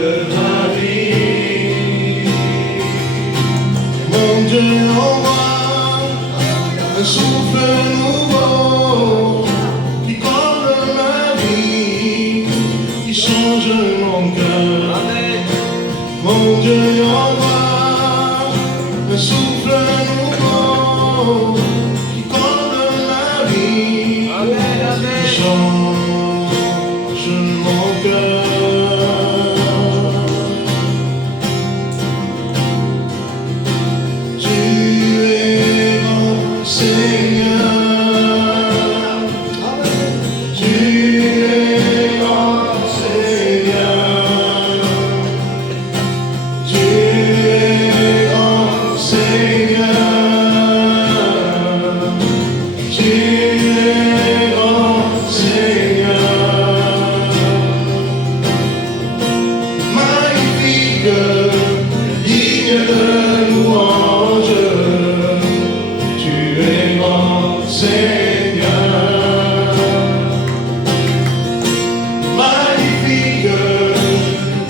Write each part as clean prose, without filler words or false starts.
de ma vie. Mon Dieu envoie un souffle nouveau qui comble ma vie, qui change mon cœur. Mon Dieu envoie un souffle nouveau qui comble ma vie, qui change mon cœur. Tu es mon Seigneur, tu es mon Seigneur, tu es mon Seigneur, tu es mon Seigneur. Magnifique, digne de louange, tu es mon Seigneur. Magnifique,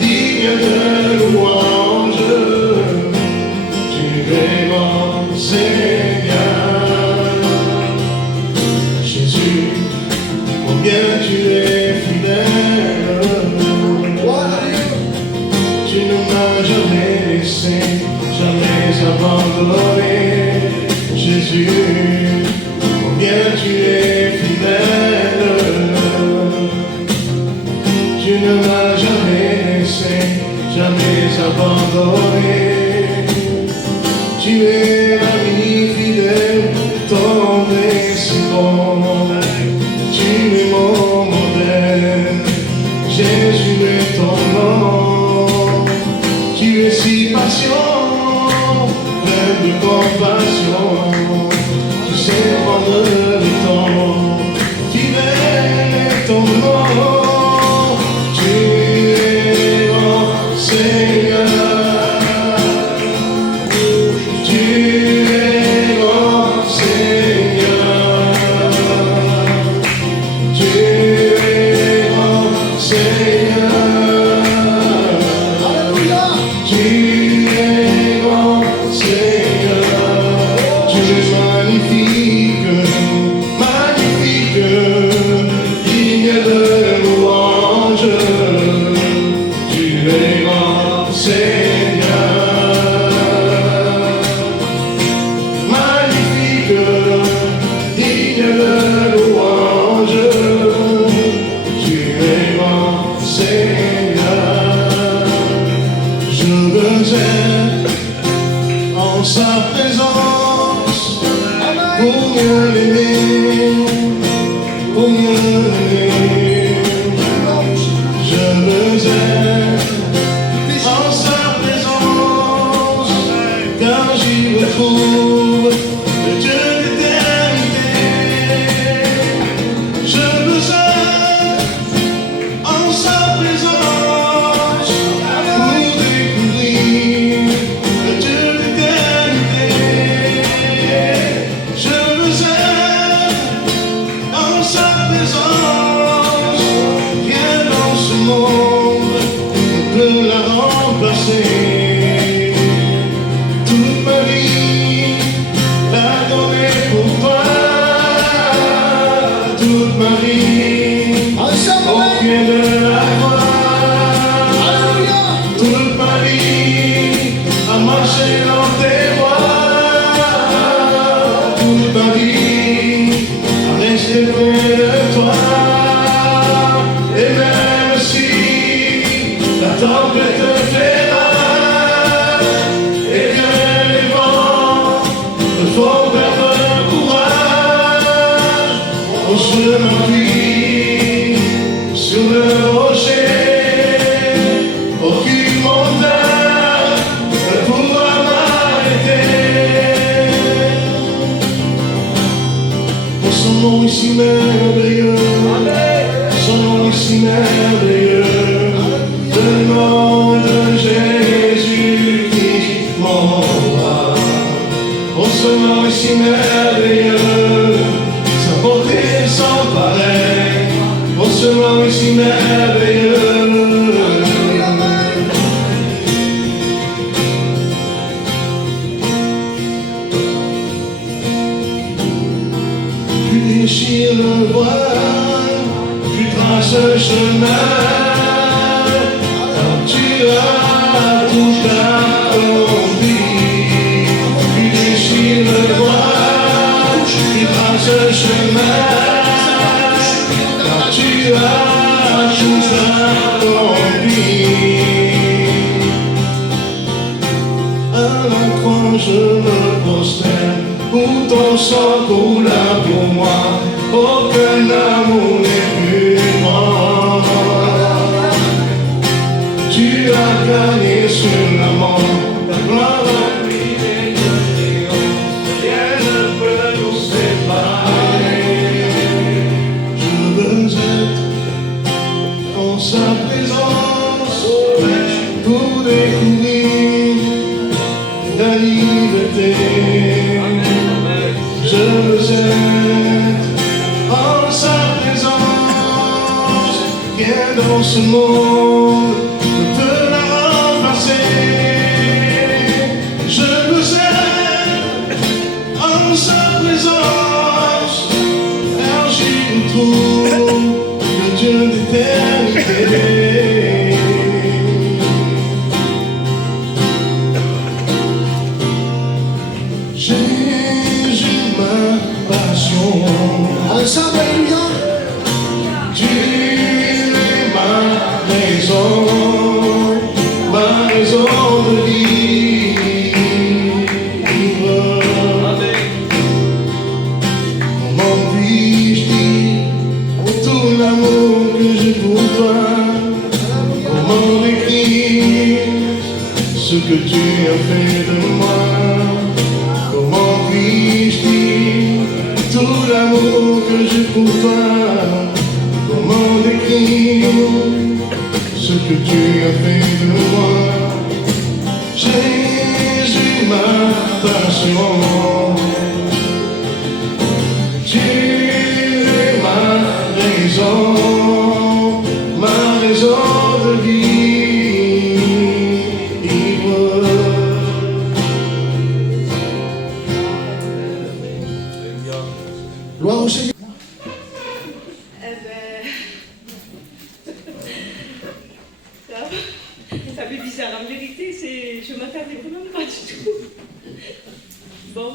digne de louange, tu es mon Seigneur. Jésus, combien tu es fidèle, tu ne m'as jamais laissé, jamais abandonné. Jésus, combien tu es fidèle, tu ne m'as jamais laissé, jamais abandonné. Tu es l'ami fidèle, ton est si bon, tu es mon modèle, Jésus est ton nom. Tu es si patient, plein de compassion, tu sais prendre le temps, fidèle est ton nom. Tu es mon Seigneur, tu es mon Seigneur, tu es mon Seigneur, tu es mon Seigneur, tu es magnifique, magnifique, digne de louange, tu es mon Seigneur. Magnifique, digne de louange, tu es mon Seigneur. Je veux être en sa présence pour mieux l'aimer, pour mieux l'aimer. Je veux être en sa présence, car j'y retrouve le Dieu d'éternité. Je veux être en sa présence pour découvrir le Dieu d'éternité. Je veux être en sa présence, rien dans ce monde ne peut la remplacer. Toute ma vie, la donner pour toi. Toute ma vie, au pied de la croix. Toute ma vie, à marcher dans tes voies. Toute ma vie, à rester près de toi. Et même si la tempête fait rage et que les vents me font perdre le courage, on se m'appuie sur le rocher, aucune montagne ne pourra m'arrêter. Pour son nom ici merveilleux, son nom ici merveilleux, le nom de Jésus qui m'envoie. Pour son nom ici merveilleux, sa beauté sans pareil. Pour ce nom ici merveilleux, bouche d'accompli, il déchire le voile, il passe le chemin, car tu as tout accompli. À la croix je me prosterne, pour ton sang coula pour moi, aucun amour n'est plus grand. Tu as gagné sur la mort, ta gloire remplit les néants, rien ne peut nous séparer. Je veux être en sa présence pour découvrir la liberté. Je veux être en sa présence, rien dans ce monde ne peut la remplacer. Je veux être en sa présence, car j'y retrouve le Dieu d'éternité. Jésus, ma passion, Ensemble, alléluia. tu es ma raison de vivre. Comment puis-je dire tout l'amour que j'ai pour toi? Comment décrire ce que tu as fait de moi? Comment puis-je dire tout l'amour que j'ai pour toi? Comment décrire ce que tu as fait de moi? Jésus, ma passion, tu es ma raison de vivre. Gloire au Seigneur. Ça fait bizarre. En vérité, je m'attendais vraiment pas du tout. Bon,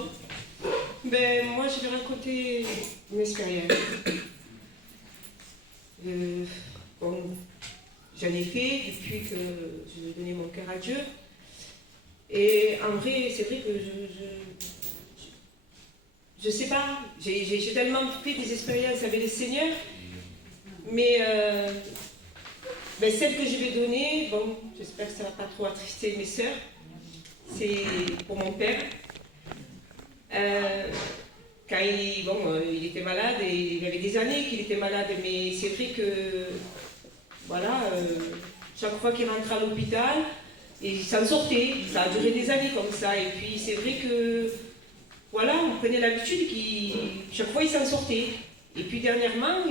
ben moi je vais raconter une expérience. Bon, j'en ai fait depuis que je donnais mon cœur à Dieu. Et en vrai, c'est vrai que je sais pas, j'ai tellement fait des expériences avec le Seigneur, mais ben, celle que je vais donner, bon, j'espère que ça ne va pas trop attrister mes sœurs, c'est pour mon père. Quand il était malade, et il y avait des années qu'il était malade, mais c'est vrai que, voilà, chaque fois qu'il rentrait à l'hôpital, il s'en sortait, ça a duré des années comme ça, et puis c'est vrai que, voilà, on prenait l'habitude chaque fois il s'en sortait. Et puis dernièrement,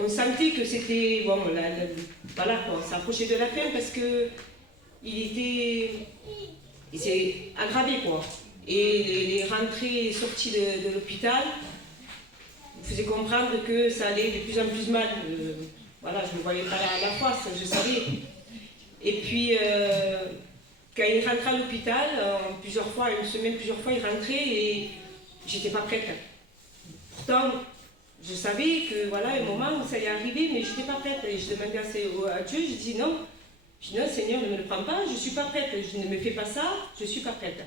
on sentait que c'était, bon, voilà quoi, ça approchait de la fin parce que il s'est aggravé quoi. Et les rentrées et sorties de l'hôpital me faisaient comprendre que ça allait de plus en plus mal. Voilà, je ne voyais pas la face, je savais. Et puis, quand il rentrait à l'hôpital, plusieurs fois, une semaine, plusieurs fois, il rentrait et j'étais pas prête. Pourtant, je savais que voilà, un moment où ça allait arriver, mais je n'étais pas prête. Et je demandais à Dieu, je dis non. Je dis non, Seigneur, ne me le prends pas, je ne suis pas prête. Je ne me fais pas ça, je ne suis pas prête.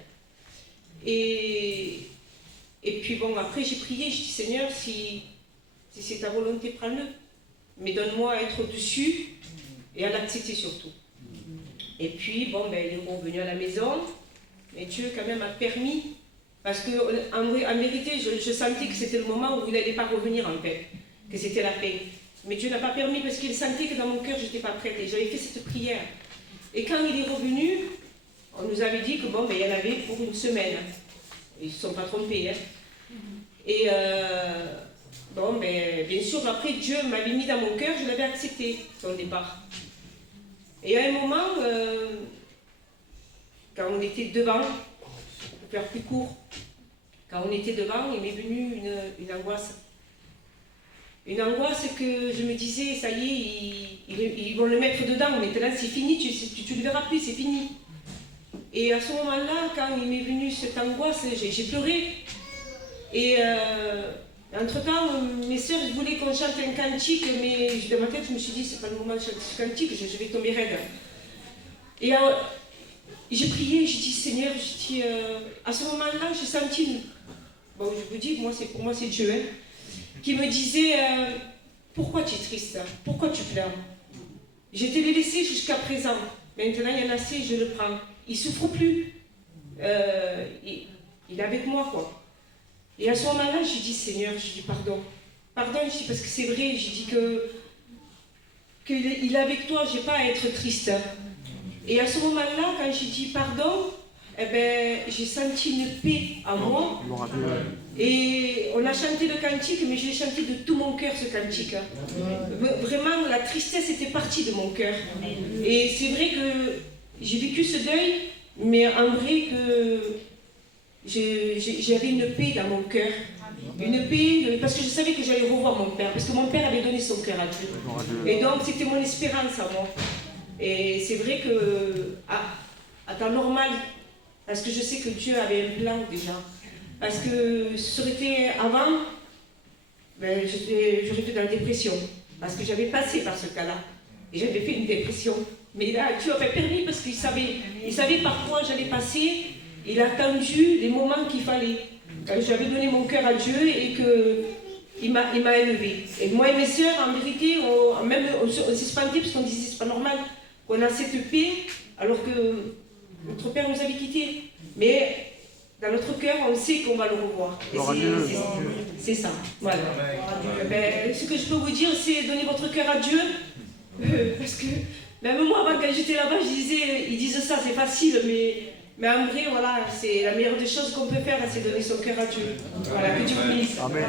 Et puis bon, après j'ai prié, je dis Seigneur, si c'est ta volonté, prends-le. Mais donne-moi à être au-dessus et à l'accepter surtout. Et puis bon, ben, il est revenu à la maison, mais Dieu quand même a permis, parce qu'en vérité, je sentais que c'était le moment où il n'allait pas revenir en fait, que c'était la fin. Mais Dieu n'a pas permis parce qu'il sentait que dans mon cœur, je n'étais pas prête et j'avais fait cette prière. Et quand il est revenu, on nous avait dit que bon, ben, il y en avait pour une semaine. Ils ne se sont pas trompés. Hein. Et bon, ben, bien sûr, après, Dieu m'avait mis dans mon cœur, je l'avais accepté, son départ. Et à un moment, quand on était devant, pour faire plus court, quand on était devant, il m'est venu une angoisse. Une angoisse que je me disais, ça y est, ils vont le mettre dedans, maintenant c'est fini, tu le verras plus, c'est fini. Et à ce moment-là, quand il m'est venu cette angoisse, j'ai pleuré. Et entre-temps, mes sœurs voulaient qu'on chante un cantique, mais dans ma tête, je me suis dit, c'est pas le moment de chanter ce cantique, je vais tomber raide. Et j'ai prié, j'ai dit, Seigneur, à ce moment-là, j'ai senti, bon, je vous dis, pour moi, c'est Dieu, hein, qui me disait, pourquoi tu es triste, pourquoi tu pleures? Je te l'ai laissé jusqu'à présent, maintenant il y en a assez, je le prends. Il ne souffre plus, il est avec moi, quoi. Et à ce moment-là, j'ai dit, Seigneur, je dis pardon. Pardon, je dis, parce que c'est vrai, j'ai dit qu'il est avec toi, je n'ai pas à être triste. Et à ce moment-là, quand j'ai dit pardon, eh ben, j'ai senti une paix en moi. Et on a chanté le cantique, mais j'ai chanté de tout mon cœur ce cantique. Vraiment, la tristesse était partie de mon cœur. Et c'est vrai que j'ai vécu ce deuil, mais en vrai que j'avais une paix dans mon cœur. Une paix, parce que je savais que j'allais revoir mon père, parce que mon père avait donné son cœur à Dieu. Et donc c'était mon espérance à moi. Et c'est vrai que, à temps normal, parce que je sais que Dieu avait un plan déjà. Parce que ça aurait été avant, ben, j'aurais été dans la dépression. Parce que j'avais passé par ce cas-là. Et j'avais fait une dépression. Mais là, Dieu avait permis parce qu'il savait par quoi j'allais passer. Il a attendu les moments qu'il fallait. J'avais donné mon cœur à Dieu et qu'il m'a élevé. Et moi et mes sœurs, en vérité, on s'est espanté parce qu'on disait c'est pas normal qu'on a cette paix alors que notre père nous avait quittés. Mais dans notre cœur, on sait qu'on va le revoir. Et c'est ça. Voilà. Ben, ce que je peux vous dire, c'est donner votre cœur à Dieu. Parce que même moi, avant, quand j'étais là-bas, ils disent ça, c'est facile, mais en vrai, voilà, c'est la meilleure des choses qu'on peut faire, c'est donner son cœur à Dieu. Voilà, que Dieu vous bénisse. Amen.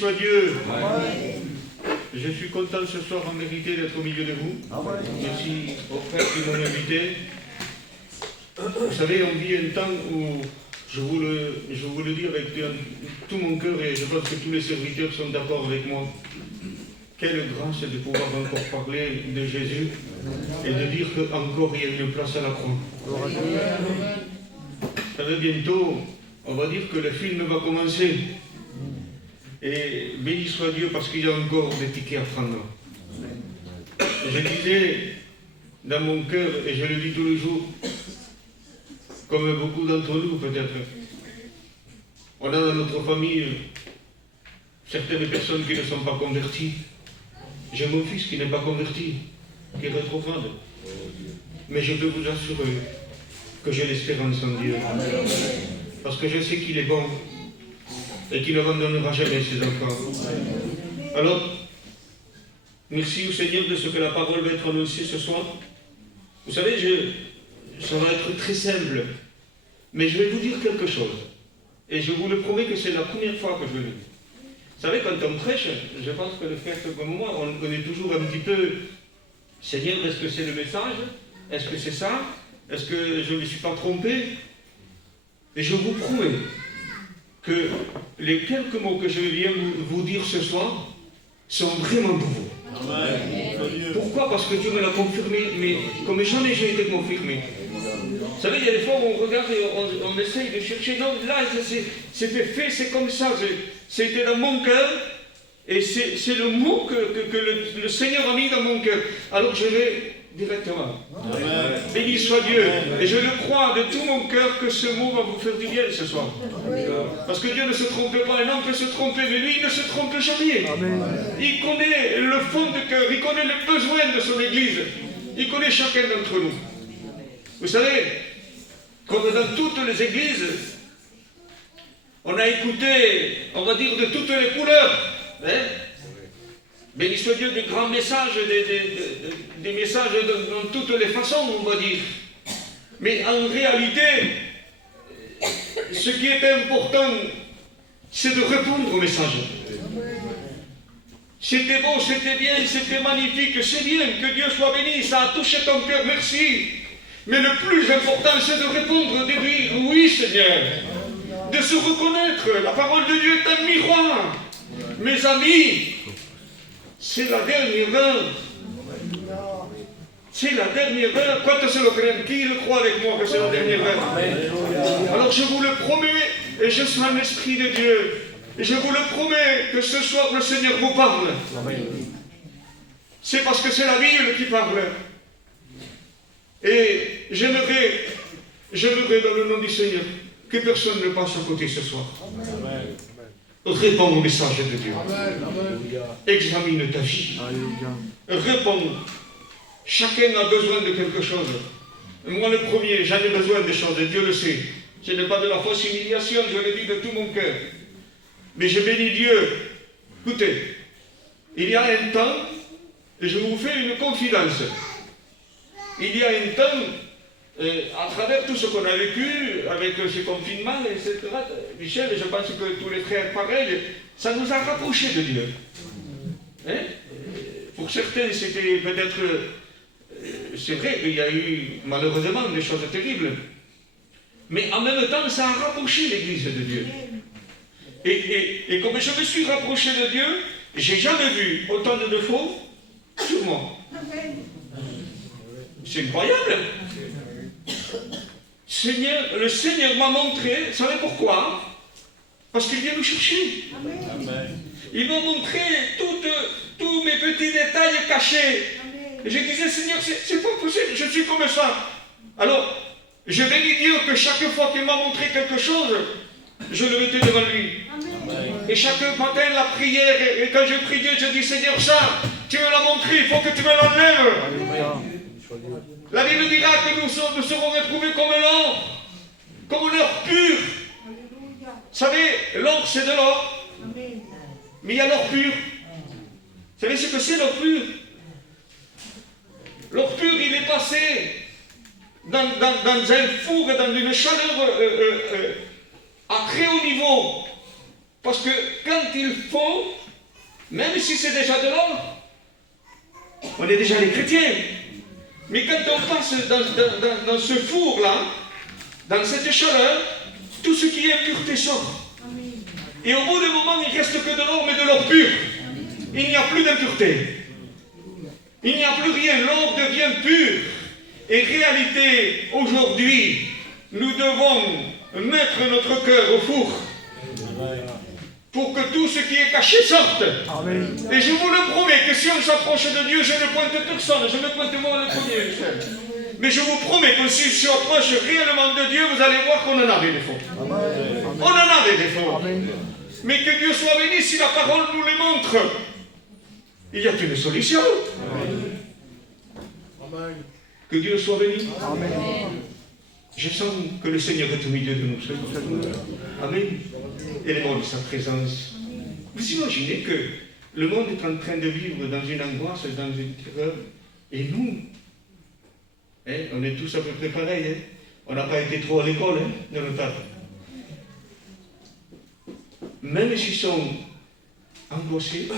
soit Dieu. Je suis content ce soir en vérité d'être au milieu de vous. Merci aux frères qui m'ont invité. Vous savez, on vit un temps où, je vous le dis avec tout mon cœur, et je pense que tous les serviteurs sont d'accord avec moi, quelle grâce de pouvoir encore parler de Jésus et de dire qu'encore il y a une place à la croix. Vous savez, bientôt, on va dire que le film va commencer. Et béni soit Dieu parce qu'il y a encore des tickets à prendre. Je disais dans mon cœur, et je le dis tous les jours, comme beaucoup d'entre nous peut-être, on a dans notre famille certaines personnes qui ne sont pas converties. J'ai mon fils qui n'est pas converti, qui est rétrograde. Mais je peux vous assurer que j'ai l'espérance en Dieu. Parce que je sais qu'il est bon et qu'il ne abandonnera jamais ses enfants. Alors, merci au Seigneur de ce que la parole va être annoncée ce soir. Vous savez, ça va être très simple, mais je vais vous dire quelque chose. Et je vous le promets que c'est la première fois que je le dis. Vous savez, quand on prêche, je pense que le frère comme moi, on est toujours un petit peu, Seigneur, est-ce que c'est le message? Est-ce que c'est ça? Est-ce que je ne me suis pas trompé? Et je vous promets que les quelques mots que je viens vous dire ce soir sont vraiment pour vous. Amen. Pourquoi? Parce que Dieu me l'a confirmé, mais comme jamais j'ai été confirmé. Vous savez, il y a des fois où on regarde et on essaye de chercher. Non, là, c'était fait, c'est comme ça. C'était dans mon cœur. Et c'est le mot que le Seigneur a mis dans mon cœur. Alors je vais directement. Amen. Béni soit Dieu. Amen. Et je le crois de tout mon cœur que ce mot va vous faire du bien ce soir. Amen. Parce que Dieu ne se trompe pas. Un homme peut se tromper, mais lui, il ne se trompe jamais. Amen. Il connaît le fond du cœur. Il connaît le besoin de son Église. Il connaît chacun d'entre nous. Vous savez, comme dans toutes les églises, on a écouté, on va dire, de toutes les couleurs. Hein? Béni soit Dieu, des grands messages, des messages dans toutes les façons, on va dire. Mais en réalité, ce qui est important, c'est de répondre au message. C'était beau, c'était bien, c'était magnifique, c'est bien, que Dieu soit béni, ça a touché ton cœur, merci. Mais le plus important, c'est de répondre, de dire oui, Seigneur. De se reconnaître. La parole de Dieu est un miroir. Mes amis, c'est la dernière heure. C'est la dernière heure. Quantos se lo creen? Qui le croit avec moi que c'est la dernière heure? Alors je vous le promets, et je suis un esprit de Dieu. Et je vous le promets que ce soir le Seigneur vous parle. C'est parce que c'est la Bible qui parle. Et j'aimerais dans le nom du Seigneur que personne ne passe à côté ce soir. Amen. Réponds au message de Dieu. Amen. Examine ta vie. Réponds. Chacun a besoin de quelque chose. Moi le premier, j'en ai besoin de choses, Dieu le sait. Ce n'est pas de la fausse humiliation, je le dis de tout mon cœur. Mais je bénis Dieu. Écoutez, il y a un temps, et je vous fais une confidence. Il y a un temps, à travers tout ce qu'on a vécu, avec ce confinement, etc., Michel, je pense que tous les frères pareils, ça nous a rapprochés de Dieu. Hein? Pour certains, c'était peut-être... c'est vrai qu'il y a eu malheureusement des choses terribles. Mais en même temps, ça a rapproché l'Église de Dieu. Et comme je me suis rapproché de Dieu, j'ai jamais vu autant de défauts sur moi. C'est incroyable. Le Seigneur m'a montré, vous savez pourquoi? Parce qu'il vient nous chercher. Amen. Il m'a montré tous mes petits détails cachés. Et je disais, Seigneur, c'est pas possible, je suis comme ça. Alors, je bénis Dieu que chaque fois qu'il m'a montré quelque chose, je le mettais devant lui. Amen. Et chaque matin, la prière, et quand je prie Dieu, je dis, Seigneur, ça, tu me l'as montré, il faut que tu me l'enlèves. La Bible dira que nous serons retrouvés comme l'or, comme l'or pur. Vous savez, l'or c'est de l'or, mais il y a l'or pur. Vous savez ce que c'est l'or pur? L'or pur, il est passé dans un four, dans une chaleur à très haut niveau. Parce que quand il faut, même si c'est déjà de l'or, on est déjà les chrétiens. Mais quand on passe dans ce four-là, dans cette chaleur, tout ce qui est impureté sort. Et au bout d'un moment, il ne reste que de l'or, mais de l'or pur. Il n'y a plus d'impureté. Il n'y a plus rien. L'or devient pur. Et réalité, aujourd'hui, nous devons mettre notre cœur au four pour que tout ce qui est caché sorte. Amen. Et je vous le promets que si on s'approche de Dieu, je ne pointe personne, je me pointe moi le premier, Michel. Mais je vous promets que si on s'approche réellement de Dieu, vous allez voir qu'on en a des défauts. Amen. On en a des défauts. Amen. Mais que Dieu soit béni si la parole nous les montre. Il y a une solution. Amen. Que Dieu soit béni. Amen. Je sens que le Seigneur est au milieu de nous. Amen. Élément de sa présence. Vous imaginez que le monde est en train de vivre dans une angoisse, dans une terreur, et nous, on est tous à peu près pareils. On n'a pas été trop à l'école de notre part. Même s'ils sont angoissés,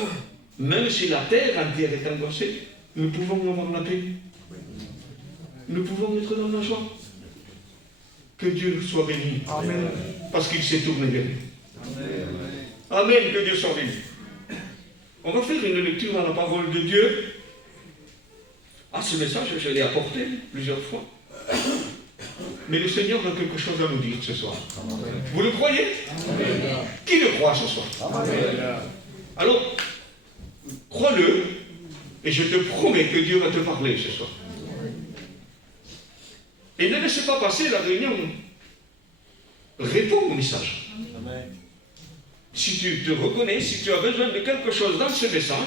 même si la terre entière est angoissée, nous pouvons avoir la paix. Nous pouvons être dans la joie. Que Dieu soit béni. Amen. Parce qu'il s'est tourné vers nous. Amen. Que Dieu soit béni. On va faire une lecture dans la parole de Dieu. Ah, ce message, je l'ai apporté plusieurs fois. Mais le Seigneur a quelque chose à nous dire ce soir. Amen. Vous le croyez? Amen. Qui le croit ce soir? Amen. Alors, crois-le, et je te promets que Dieu va te parler ce soir. Et ne laissez pas passer la réunion. Réponds au message. Amen. Si tu te reconnais, si tu as besoin de quelque chose dans ce message,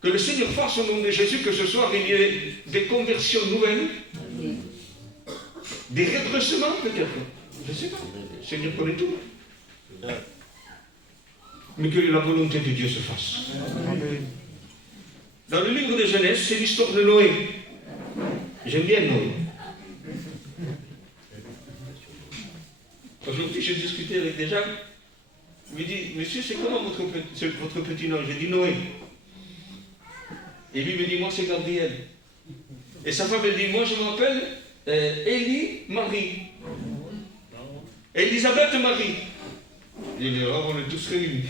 que le Seigneur fasse au nom de Jésus, que ce soir il y ait des conversions nouvelles, des redressements peut-être. Je ne sais pas. Le Seigneur connaît tout. Mais que la volonté de Dieu se fasse. Amen. Dans le livre de Genèse, c'est l'histoire de Noé. J'aime bien Noé. Aujourd'hui, j'ai discuté avec des gens. Il me dit, monsieur, c'est comment votre petit nom? J'ai dit Noé. Et lui me dit, moi, c'est Gabriel. Et sa femme, elle dit, moi, je m'appelle Élie Marie. Elisabeth Marie. Il dit, oh, on est tous réunis.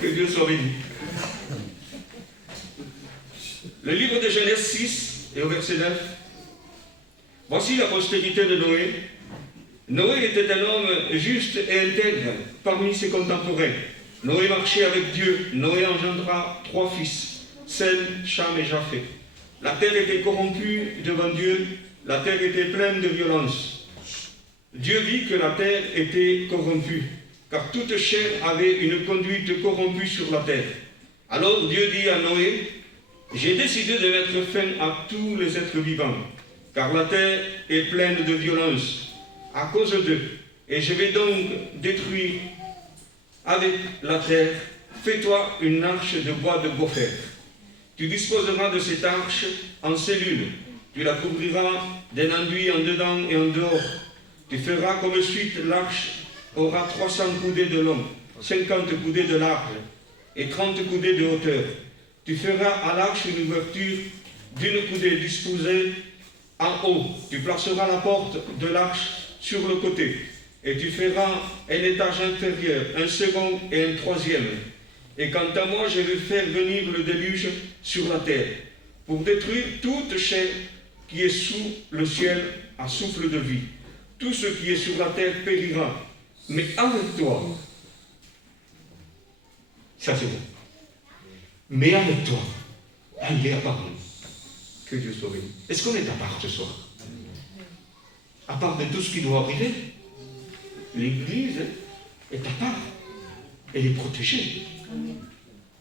Que Dieu soit béni. Le livre de Genèse 6 et au verset 9. Voici la postérité de Noé. Noé était un homme juste et intègre parmi ses contemporains. Noé marchait avec Dieu. Noé engendra 3 fils, Sem, Cham et Japheth. La terre était corrompue devant Dieu. La terre était pleine de violence. Dieu vit que la terre était corrompue, car toute chair avait une conduite corrompue sur la terre. Alors Dieu dit à Noé, j'ai décidé de mettre fin à tous les êtres vivants, car la terre est pleine de violence à cause d'eux, et je vais donc détruire avec la terre. Fais-toi une arche de bois de gopher. Tu disposeras de cette arche en cellules. Tu la couvriras d'un enduit en dedans et en dehors. Tu feras comme suite, l'arche aura 300 coudées de long, 50 coudées de large et 30 coudées de hauteur. Tu feras à l'arche une ouverture d'une coudée disposée en haut. Tu placeras la porte de l'arche sur le côté. Et tu feras un étage inférieur, un second et un troisième. Et quant à moi, je vais faire venir le déluge sur la terre, pour détruire toute chair qui est sous le ciel à souffle de vie. Tout ce qui est sur la terre périra. Mais avec toi, ça c'est bon. Mais avec toi, il est à part nous. Que Dieu soit béni. Est-ce qu'on est à part ce soir? À part de tout ce qui doit arriver, l'Église est à part. Elle est protégée.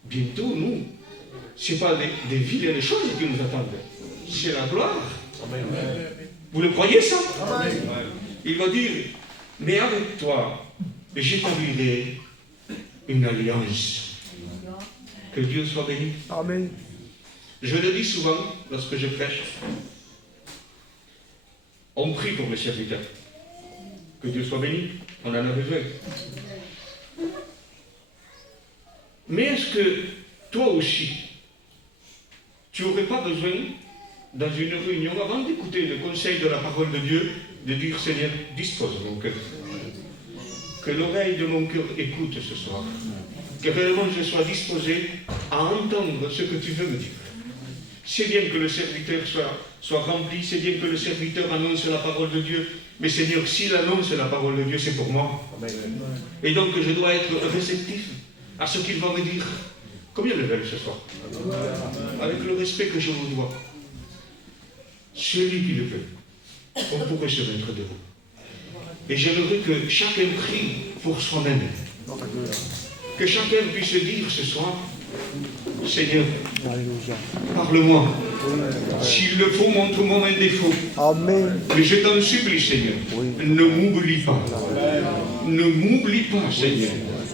Bientôt, nous, ce n'est pas des vilaines choses qui nous attendent. C'est la gloire. Amen. Vous le croyez ça? Amen. Il va dire, mais avec toi, j'établirai une alliance. Que Dieu soit béni. Amen. Je le dis souvent lorsque je prêche. On prie pour les serviteurs. Que Dieu soit béni, on en a besoin. Mais est-ce que toi aussi, tu n'aurais pas besoin, dans une réunion, avant d'écouter le conseil de la parole de Dieu, de dire Seigneur, dispose mon cœur. Que l'oreille de mon cœur écoute ce soir. Que réellement je sois disposé à entendre ce que tu veux me dire. C'est bien que le serviteur soit rempli, c'est bien que le serviteur annonce la parole de Dieu. Mais Seigneur, s'il annonce la parole de Dieu, c'est pour moi. Et donc je dois être réceptif à ce qu'il va me dire. Combien le veulent ce soir? Avec le respect que je vous dois. Celui qui le veut, on pourrait se mettre debout. Et j'aimerais que chacun prie pour soi-même. Que chacun puisse dire ce soir, Seigneur, parle-moi. S'il le faut, montre-moi un défaut. Amen. Mais je t'en supplie, Seigneur, ne m'oublie pas. Ne m'oublie pas, Seigneur.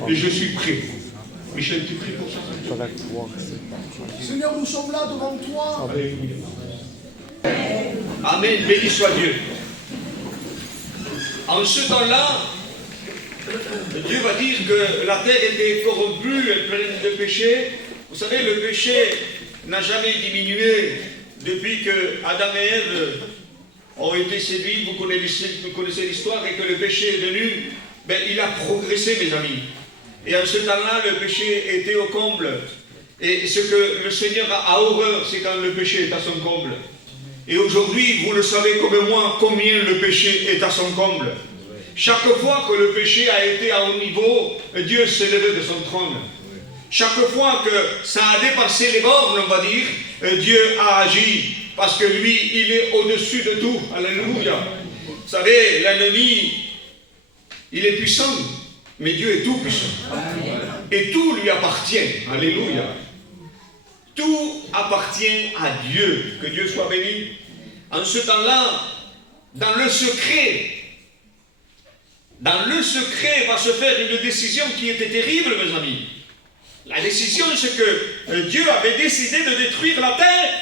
Et je suis prêt. Michel, tu pries pour ça? Seigneur, nous sommes là devant toi. Amen, béni soit Dieu. En ce temps-là, Dieu va dire que la terre était corrompue, et pleine de péché. Vous savez, le péché n'a jamais diminué depuis que Adam et Ève ont été séduits. Vous connaissez l'histoire, et que le péché est venu. Ben, il a progressé, mes amis. Et en ce temps-là, le péché était au comble. Et ce que le Seigneur a horreur, c'est quand le péché est à son comble. Et aujourd'hui, vous le savez comme moi, combien le péché est à son comble. Chaque fois que le péché a été à haut niveau, Dieu s'est levé de son trône. Chaque fois que ça a dépassé les bornes, on va dire, Dieu a agi. Parce que lui, il est au-dessus de tout. Alléluia. Vous savez, l'ennemi, il est puissant, mais Dieu est tout puissant. Et tout lui appartient. Alléluia. Tout appartient à Dieu. Que Dieu soit béni. En ce temps-là, dans le secret va se faire une décision qui était terrible, mes amis. La décision, c'est que Dieu avait décidé de détruire la terre.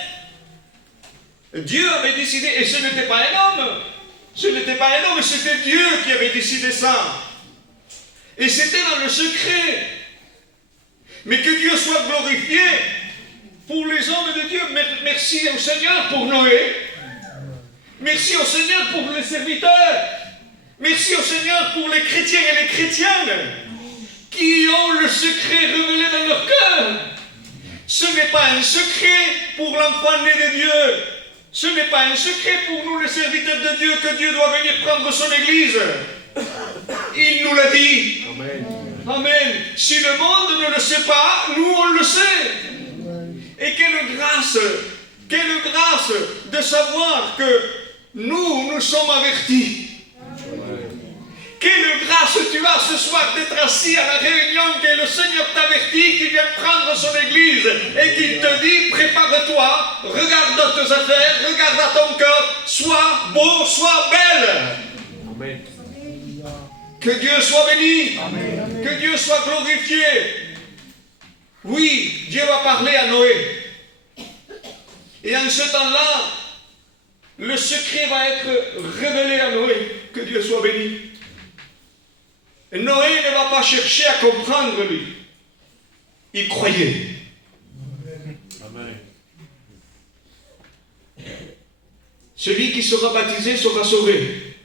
Dieu avait décidé, et ce n'était pas un homme. Ce n'était pas un homme, c'était Dieu qui avait décidé ça. Et c'était dans le secret. Mais que Dieu soit glorifié pour les hommes de Dieu. Merci au Seigneur pour Noé. Merci au Seigneur pour les serviteurs. Merci au Seigneur pour les chrétiens et les chrétiennes qui ont le secret révélé dans leur cœur. Ce n'est pas un secret pour l'enfant né de Dieu. Ce n'est pas un secret pour nous les serviteurs de Dieu que Dieu doit venir prendre son Église. Il nous l'a dit. Amen. Amen. Si le monde ne le sait pas, nous on le sait. Et quelle grâce de savoir que nous sommes avertis. Quelle grâce tu as ce soir d'être assis à la réunion que le Seigneur t'avertit, qu'il vient prendre son Église et qu'il te dit, prépare-toi, regarde tes affaires, regarde à ton cœur, sois beau, sois belle. Amen. Que Dieu soit béni. Amen. Que Dieu soit glorifié. Oui, Dieu va parler à Noé. Et en ce temps-là, le secret va être révélé à Noé. Que Dieu soit béni. Et Noé ne va pas chercher à comprendre, lui. Il croyait. Amen. Celui qui sera baptisé sera sauvé.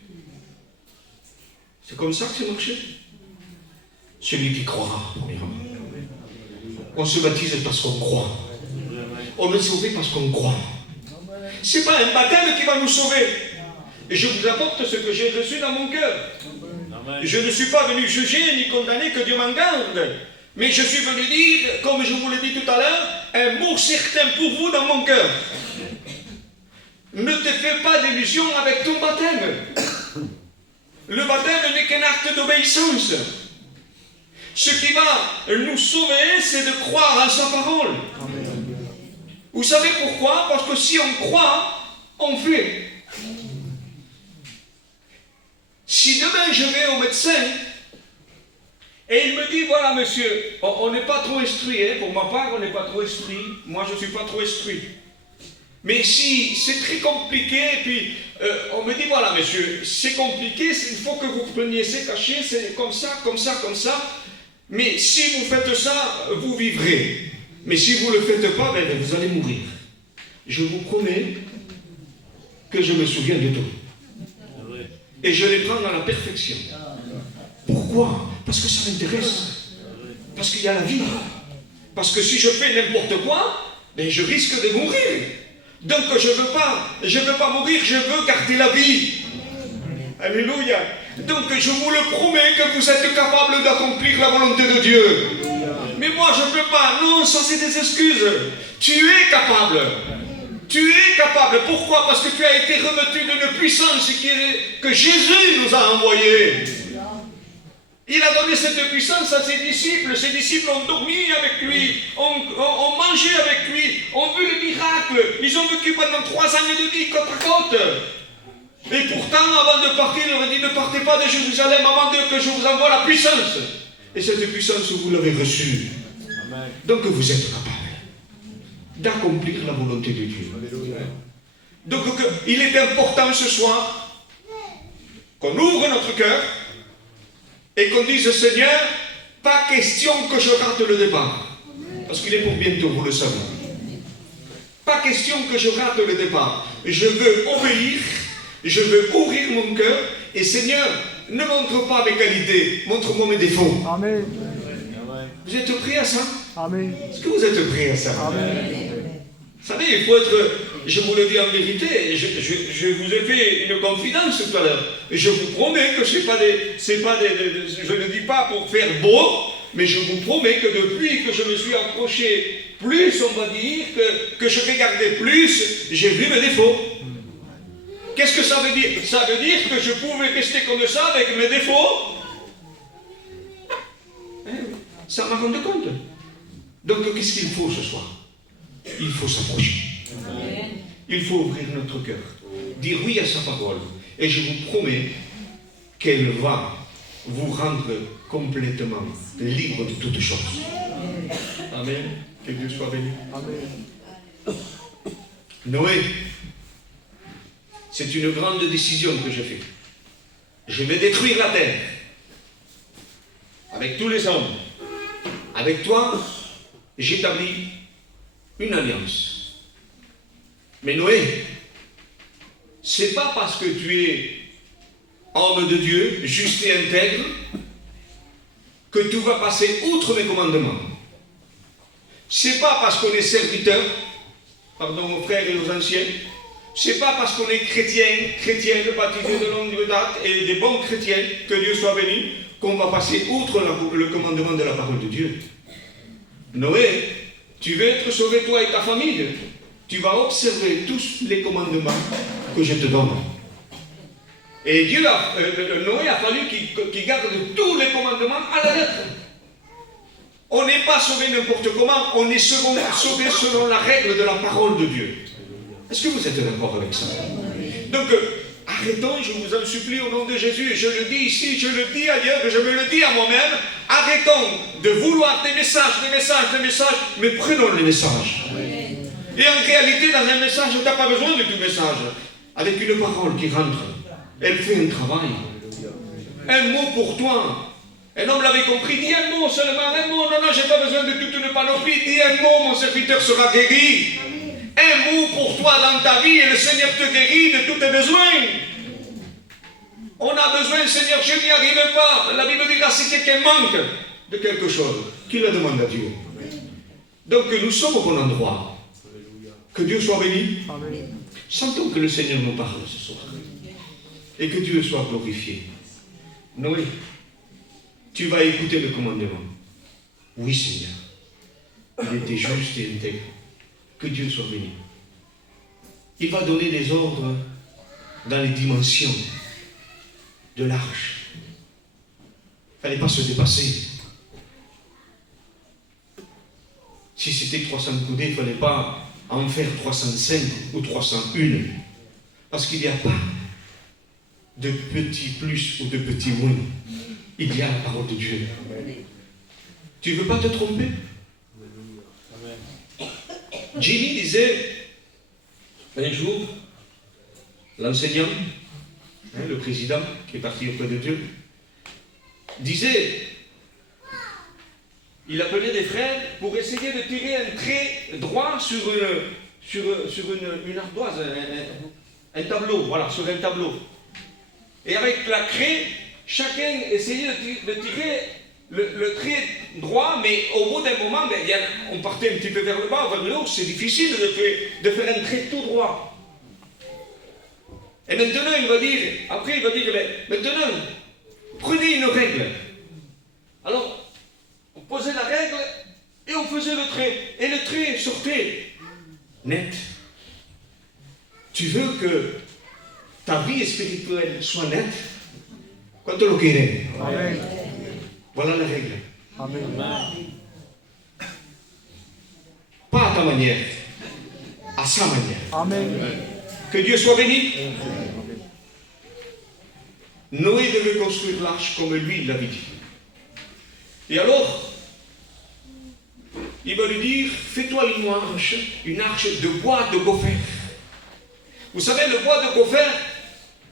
C'est comme ça que c'est marché. Celui qui croira, premièrement. On se baptise parce qu'on croit. On est sauvé parce qu'on croit. Ce n'est pas un baptême qui va nous sauver. Et je vous apporte ce que j'ai reçu dans mon cœur. Je ne suis pas venu juger ni condamner, que Dieu m'en garde. Mais je suis venu dire, comme je vous l'ai dit tout à l'heure, un mot certain pour vous dans mon cœur. Ne te fais pas d'illusions avec ton baptême. Le baptême n'est qu'un acte d'obéissance. Ce qui va nous sauver, c'est de croire en sa parole. Amen. Vous savez pourquoi? Parce que si on croit, on fait. Si demain je vais au médecin et il me dit, voilà monsieur, on n'est pas trop instruit, hein, pour ma part on n'est pas trop instruit, moi je ne suis pas trop instruit. Mais si c'est très compliqué, et puis on me dit, voilà monsieur, c'est compliqué, il faut que vous preniez ces cachets, c'est comme ça, comme ça, comme ça. Mais si vous faites ça, vous vivrez. Mais si vous ne le faites pas, ben, vous allez mourir. Je vous promets que je me souviens de tout. Et je les prends dans la perfection. Pourquoi? Parce que ça m'intéresse. Parce qu'il y a la vie. Parce que si je fais n'importe quoi, ben je risque de mourir. Donc je veux pas mourir, je veux garder la vie. Alléluia. Donc je vous le promets que vous êtes capable d'accomplir la volonté de Dieu. Mais moi je ne peux pas. Non, ça c'est des excuses. Tu es capable. Tu es capable. Pourquoi? Parce que tu as été revêtu d'une puissance que Jésus nous a envoyée. Il a donné cette puissance à ses disciples. Ses disciples ont dormi avec lui, ont mangé avec lui, ont vu le miracle. Ils ont vécu pendant 3 ans et demi côte à côte. Et pourtant, avant de partir, il leur a dit, ne partez pas de Jérusalem avant que je vous envoie la puissance. Et cette puissance, vous l'avez reçue. Amen. Donc vous êtes capable d'accomplir la volonté de Dieu. Alléluia. Donc il est important ce soir qu'on ouvre notre cœur et qu'on dise, Seigneur, pas question que je rate le départ. Parce qu'il est pour bientôt, vous le savez. Pas question que je rate le départ. Je veux obéir, je veux ouvrir mon cœur, et Seigneur, ne montre pas mes qualités, montre-moi mes défauts. Amen. Vous êtes prêts à ça? Amen. Est-ce que vous êtes prêts à ça? Amen. Vous savez, il faut être, je vous le dis en vérité, je vous ai fait une confidence tout à l'heure. Je vous promets que je ne le dis pas pour faire beau, mais je vous promets que depuis que je me suis approché plus, on va dire, que je regardais plus, j'ai vu mes défauts. Qu'est-ce que ça veut dire? Ça veut dire que je pouvais rester comme ça avec mes défauts. Ça m'a rendu compte. Donc qu'est-ce qu'il faut ce soir? Il faut s'approcher. Il faut ouvrir notre cœur. Dire oui à sa parole. Et je vous promets qu'elle va vous rendre complètement libre de toutes choses. Amen. Que Dieu soit béni. Amen. Noé, c'est une grande décision que je fais. Je vais détruire la terre. Avec tous les hommes. Avec toi, j'établis une alliance. Mais Noé, c'est pas parce que tu es homme de Dieu, juste et intègre, que tu vas passer outre mes commandements. C'est pas parce qu'on est serviteur, pardon aux frères et aux anciens, c'est pas parce qu'on est chrétienne, baptisé de longue date et des bons chrétiens, que Dieu soit béni, qu'on va passer outre le commandement de la parole de Dieu. Noé, tu veux être sauvé toi et ta famille, tu vas observer tous les commandements que je te donne. Et Noé a fallu qu'il garde tous les commandements à la lettre. On n'est pas sauvé n'importe comment, on est sauvé selon la règle de la parole de Dieu. Est-ce que vous êtes d'accord avec ça? Donc, arrêtons, je vous en supplie au nom de Jésus, je le dis ici, je le dis ailleurs, je me le dis à moi-même, arrêtons de vouloir des messages, mais prenons les messages. Et en réalité, dans un message, tu n'as pas besoin de tout message. Avec une parole qui rentre, elle fait un travail. Un mot pour toi. Un homme l'avait compris, dis un mot seulement, un mot, non, j'ai pas besoin de toute une panoplie, dis un mot, mon serviteur sera guéri. Un mot pour toi dans ta vie et le Seigneur te guérit de tous tes besoins. On a besoin, Seigneur, je n'y arrive pas. La Bible dira, si quelqu'un manque de quelque chose, qu'il le demande à Dieu. Donc nous sommes au bon endroit. Que Dieu soit béni. Amen. Sentons que le Seigneur nous parle ce soir. Et que Dieu soit glorifié. Noé, tu vas écouter le commandement. Oui, Seigneur. Il était juste et intègre. Que Dieu soit béni. Il va donner des ordres dans les dimensions de l'arche. Il ne fallait pas se dépasser. Si c'était 300 coudées, il ne fallait pas en faire 305 ou 301. Parce qu'il n'y a pas de petit plus ou de petit moins. Il y a la parole de Dieu. Tu ne veux pas te tromper? Jimmy disait un jour, l'enseignant, le président qui est parti auprès de Dieu, disait, il appelait des frères pour essayer de tirer un trait droit sur une ardoise, un tableau, voilà, sur un tableau. Et avec la craie, chacun essayait de tirer le trait droit, mais au bout d'un moment, on partait un petit peu vers le bas, vers le haut, c'est difficile de faire un trait tout droit. Et maintenant, il va dire, maintenant, prenez une règle. Alors, on posait la règle et on faisait le trait. Et le trait sortait net. Tu veux que ta vie spirituelle soit nette? Quanto lo quiere? Amen. Voilà la règle. Amen. Pas à ta manière, à sa manière. Amen. Que Dieu soit béni. Noé devait construire l'arche comme lui l'avait dit. Et alors, il va lui dire, fais-toi une arche de bois de gopher. Vous savez, le bois de gopher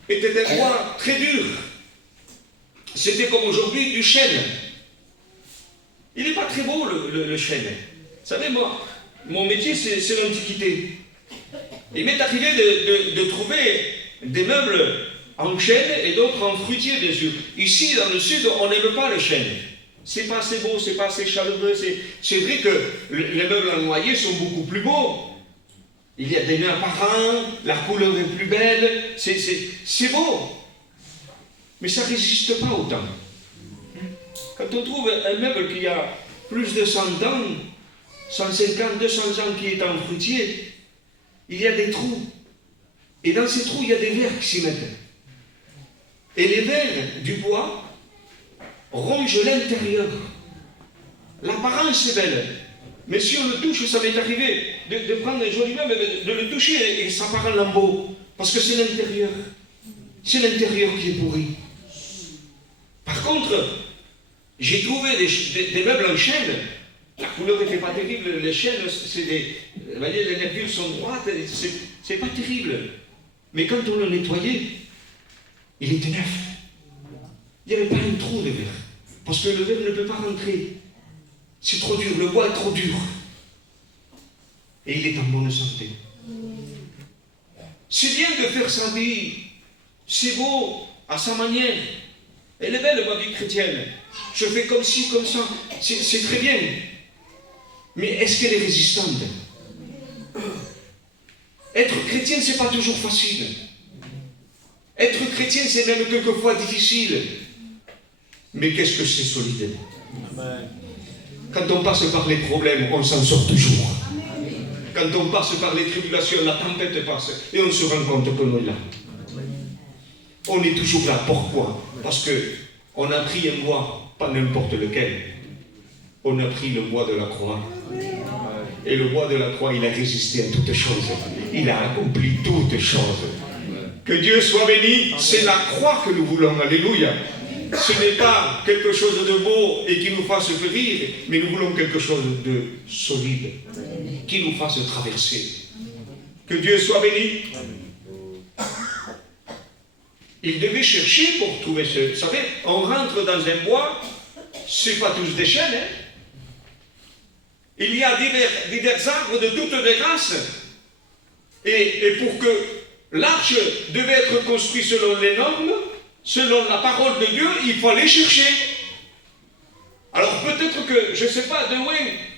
était un bois très dur. C'était comme aujourd'hui du chêne. Il n'est pas très beau le chêne. Vous savez, moi, mon métier c'est l'Antiquité. Il m'est arrivé de trouver des meubles en chêne et d'autres en fruitier, bien sûr. Ici, dans le sud, on n'aime pas le chêne. C'est pas assez beau, c'est pas assez chaleureux. C'est vrai que les meubles en noyer sont beaucoup plus beaux. Il y a des nœuds apparents, la couleur est plus belle, c'est beau. Mais ça ne résiste pas au temps. Quand on trouve un meuble qui a plus de 100 ans, 150, 200 ans qui est en fruitier, il y a des trous. Et dans ces trous, il y a des vers qui s'y mettent. Et les vers du bois rongent l'intérieur. L'apparence est belle. Mais si on le touche, ça m'est arrivé de prendre un joli meuble, de le toucher et ça part en lambeaux. Parce que c'est l'intérieur. C'est l'intérieur qui est pourri. Par contre, j'ai trouvé des meubles en chêne. La couleur n'était pas terrible. Les chênes, vous voyez, les nervures sont droites. C'est pas terrible. Mais quand on le nettoyait, il était neuf. Il n'y avait pas un trou de verre. Parce que le verre ne peut pas rentrer. C'est trop dur, le bois est trop dur. Et il est en bonne santé. C'est bien de faire sa vie. C'est beau, à sa manière. Elle est belle, ma vie chrétienne. Je fais comme ci, comme ça. C'est très bien. Mais est-ce qu'elle est résistante? Être chrétien, c'est pas toujours facile. Être chrétien, c'est même quelquefois difficile. Mais qu'est-ce que c'est solide? Amen. Quand on passe par les problèmes, on s'en sort toujours. Quand on passe par les tribulations, la tempête passe et on se rend compte que l'on est là. On est toujours là. Pourquoi? Parce qu'on a pris un bois, pas n'importe lequel. On a pris le bois de la croix. Et le bois de la croix, il a résisté à toutes choses. Il a accompli toutes choses. Que Dieu soit béni. C'est la croix que nous voulons. Alléluia. Ce n'est pas quelque chose de beau et qui nous fasse rire, mais nous voulons quelque chose de solide, qui nous fasse traverser. Que Dieu soit béni. Il devait chercher pour trouver ce... Vous savez, on rentre dans un bois, c'est pas tous des chênes, hein? Il y a divers arbres de toutes les races. Et pour que l'arche devait être construite selon les normes, selon la parole de Dieu, il faut aller chercher. Alors peut-être que, je ne sais pas, de loin,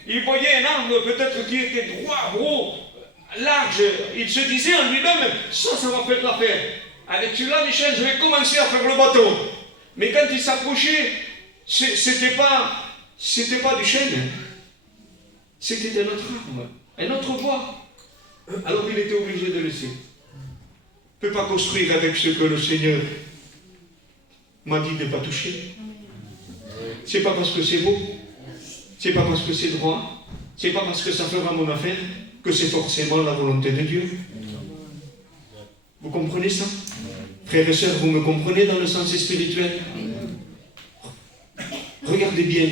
il voyait un arbre peut-être qui était droit, gros, large. Il se disait en lui-même, ça va faire l'affaire. Avec celui-là, Michel, je vais commencer à faire le bateau. Mais quand il s'approchait, c'était pas du chêne. C'était un autre arbre, un autre bois. Alors il était obligé de laisser. Il ne peut pas construire avec ce que le Seigneur m'a dit de ne pas toucher. C'est pas parce que c'est beau, c'est pas parce que c'est droit, c'est pas parce que ça fera mon affaire que c'est forcément la volonté de Dieu. Vous comprenez ça? Frères et sœurs, vous me comprenez dans le sens spirituel? Regardez bien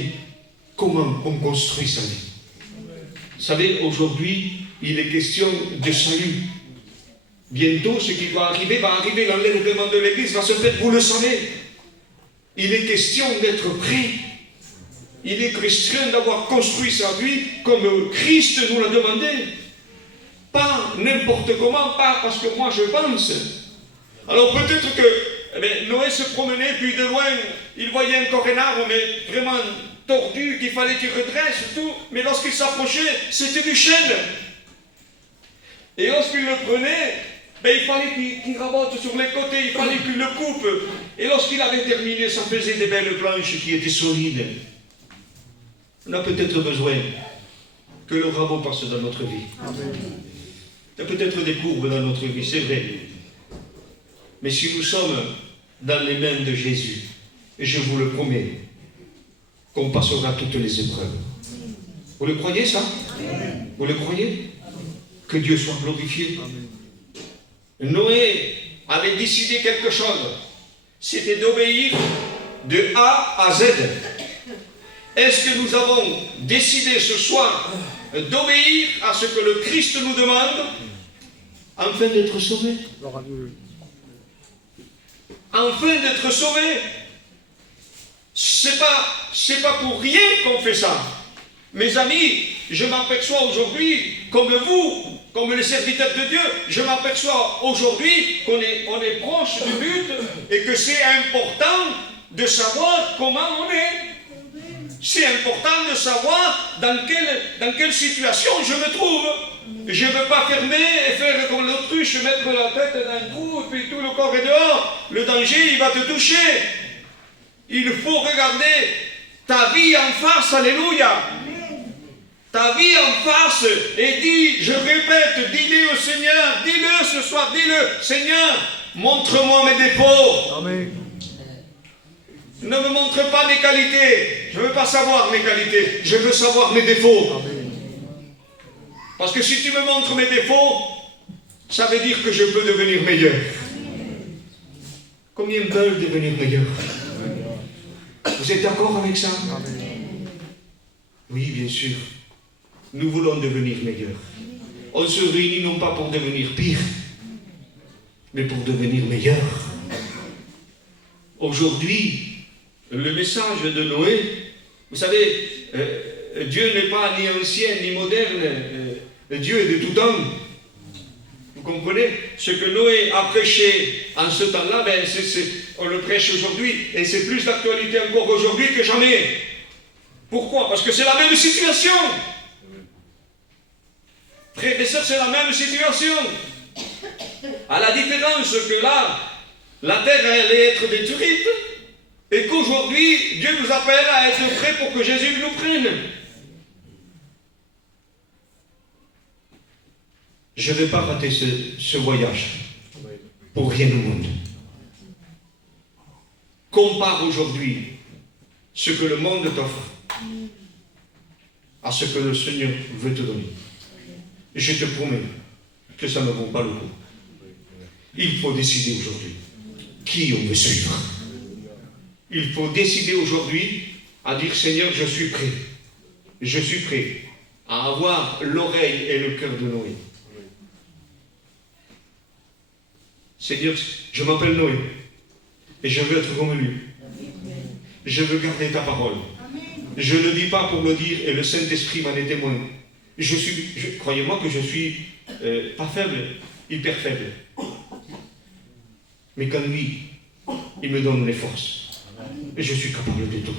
comment on construit sa vie. Vous savez, aujourd'hui, il est question de salut. Bientôt, ce qui va arriver, l'enlèvement de l'Église va se faire, vous le savez. Il est question d'être prêt. Il est question d'avoir construit sa vie comme Christ nous l'a demandé. Pas n'importe comment, pas parce que moi je pense. Alors peut-être que Noé se promenait, puis de loin, il voyait encore un arbre, mais vraiment tordu, qu'il fallait qu'il redresse tout. Mais lorsqu'il s'approchait, c'était du chêne. Et lorsqu'il le prenait, il fallait qu'il rabote sur les côtés, il fallait qu'il le coupe. Et lorsqu'il avait terminé, ça faisait des belles planches qui étaient solides. On a peut-être besoin que le rabot passe dans notre vie. Il y a peut-être des courbes dans notre vie, c'est vrai. Mais si nous sommes dans les mains de Jésus, et je vous le promets, qu'on passera toutes les épreuves. Vous le croyez ça? Vous le croyez? Que Dieu soit glorifié. Noé avait décidé quelque chose. C'était d'obéir de A à Z. Est-ce que nous avons décidé ce soir d'obéir à ce que le Christ nous demande afin d'être sauvés? Afin d'être sauvés. C'est pas pour rien qu'on fait ça. Mes amis, je m'aperçois aujourd'hui, comme vous, comme les serviteurs de Dieu, je m'aperçois aujourd'hui qu'on est proche du but et que c'est important de savoir comment on est. C'est important de savoir dans quelle situation je me trouve. Je ne veux pas fermer et faire comme l'autruche, mettre la tête dans un trou et puis tout le corps est dehors. Le danger, il va te toucher. Il faut regarder ta vie en face, alléluia. Ta vie en face et dis, je répète, dis-le au Seigneur, dis-le ce soir, dis-le, Seigneur, montre-moi mes défauts. Amen. Ne me montre pas mes qualités. Je ne veux pas savoir mes qualités. Je veux savoir mes défauts. Amen. Parce que si tu me montres mes défauts, ça veut dire que je peux devenir meilleur. Combien veulent devenir meilleurs? Vous êtes d'accord avec ça? Oui, bien sûr. Nous voulons devenir meilleurs. On se réunit non pas pour devenir pire, mais pour devenir meilleur. Aujourd'hui, le message de Noé, vous savez, Dieu n'est pas ni ancien ni moderne, Dieu est de tout temps. Vous comprenez? Ce que Noé a prêché en ce temps-là, on le prêche aujourd'hui, et c'est plus d'actualité encore aujourd'hui que jamais. Pourquoi? Parce que c'est la même situation. Frères et sœurs, c'est la même situation. À la différence que là, la terre allait être détruite, et qu'aujourd'hui, Dieu nous appelle à être prêts pour que Jésus nous prenne. Je ne vais pas rater ce voyage pour rien au monde. Compare aujourd'hui ce que le monde t'offre à ce que le Seigneur veut te donner. Je te promets que ça ne vaut pas le coup. Il faut décider aujourd'hui qui on veut suivre. Il faut décider aujourd'hui à dire, Seigneur, je suis prêt. Je suis prêt à avoir l'oreille et le cœur de Noé. Seigneur, je m'appelle Noé et je veux être comme lui. Je veux garder ta parole. Je ne le dis pas pour le dire et le Saint-Esprit m'en est témoin. Croyez-moi que je suis pas faible, hyper faible. Mais quand lui, il me donne les forces, et je suis capable de tout.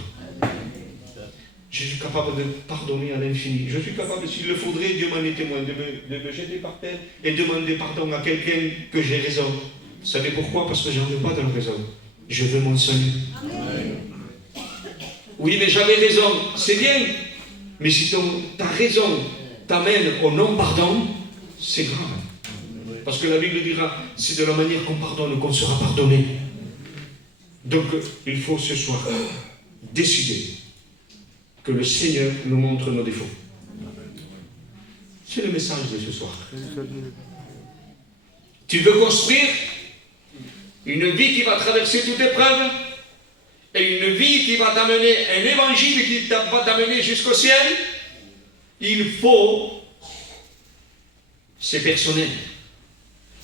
Je suis capable de pardonner à l'infini. Je suis capable, s'il le faudrait, Dieu m'en est témoin, de me jeter par terre et demander pardon à quelqu'un que j'ai raison. Vous savez pourquoi? Parce que je n'en veux pas de la raison. Je veux mon salut. Oui, mais j'avais raison, c'est bien. Mais si ta raison t'amène au non-pardon, c'est grave. Parce que la Bible dira, c'est de la manière qu'on pardonne qu'on sera pardonné. Donc, il faut ce soir décider que le Seigneur nous montre nos défauts. C'est le message de ce soir. Tu veux construire une vie qui va traverser toute épreuve et une vie qui va t'amener, un évangile qui va t'amener jusqu'au ciel. Il faut, c'est personnel,